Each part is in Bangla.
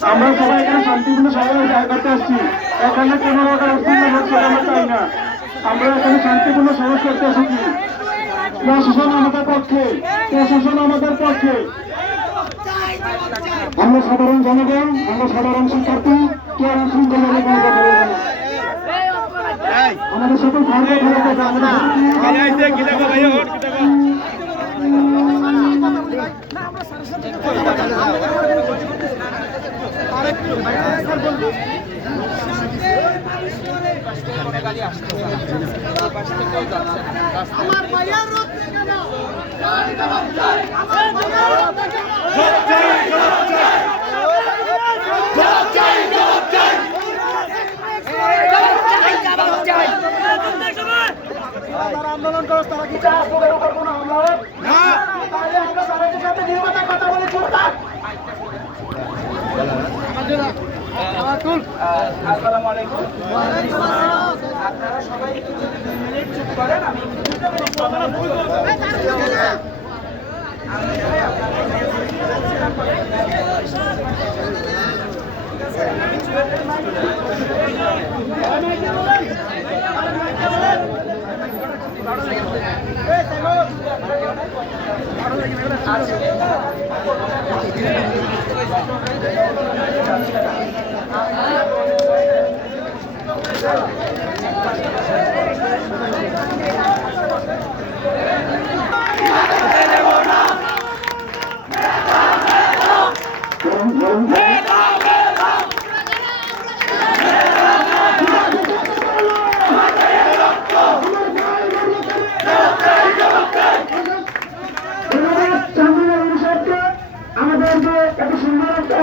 সবাই জায়গাতে আসছি। এখানে কোনো রকম উত্তীর্ণ হচ্ছে আমরা চাই না। আমরা এখানে শান্তিপূর্ণ সমাজ করতে এসেছি। প্রশাসন আমাদের পক্ষে, প্রশাসন আমাদের পক্ষে। আমরা সাধারণ জনগণ, আমরা সাধারণ শিক্ষার্থী কেউ শৃঙ্খলা আমাদের সকল ভালো আমার ভাইয়ার রক্তে কেন আমার ভাইয়ার রক্তে কেন তারা আন্দোলন করো তারা কি চায় আপনাদের উপর কোনো হামলা হোক না। তাহলে আমরা সাথে নির্মাতা কথা বলে চুপ থাক আসসালামু আলাইকুম। আপনারা সবাই একটু দুই মিনিট চুপ করেন আমি আমাদের যে এত সুন্দর একটা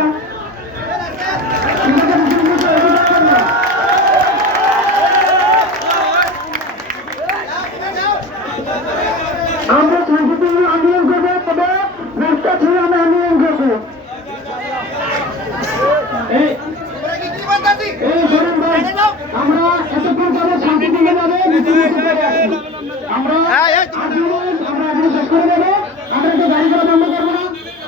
আমরা এতক্ষণ যাব করে আসছি। আমরা আন্দোলন আমরা আন্দোলন শেষ করে দেবো। আমরা তো গাড়ি ঘোড়া বন্ধ করব না।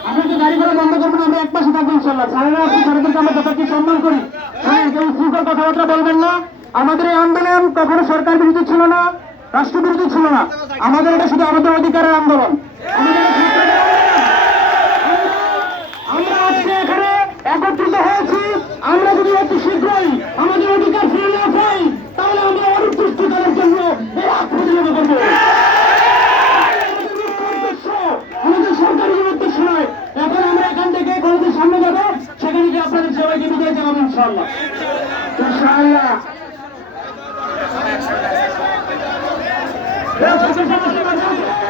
আমরা তো গাড়ি ঘোড়া বন্ধ করব না আমরা এক পাশে থাকব ইনশাল্লাহ স্যারেরা আপনি স্যারেদেরকে আমরা যথার্থ সম্মান করি। হ্যাঁ কেউ উশৃঙ্খল কথাবার্তা বলবেন না। আমাদের এই আন্দোলন কখনো সরকার বিরোধী ছিল না রাষ্ট্র বিরোধী ছিল না। আমাদের এটা শুধু আমাদের অধিকারের আন্দোলন। আমাদের সবাইকে বিদায় জানাব ইনশাআল্লাহ। ইনশাআল্লাহ। ছাত্র সমস্যা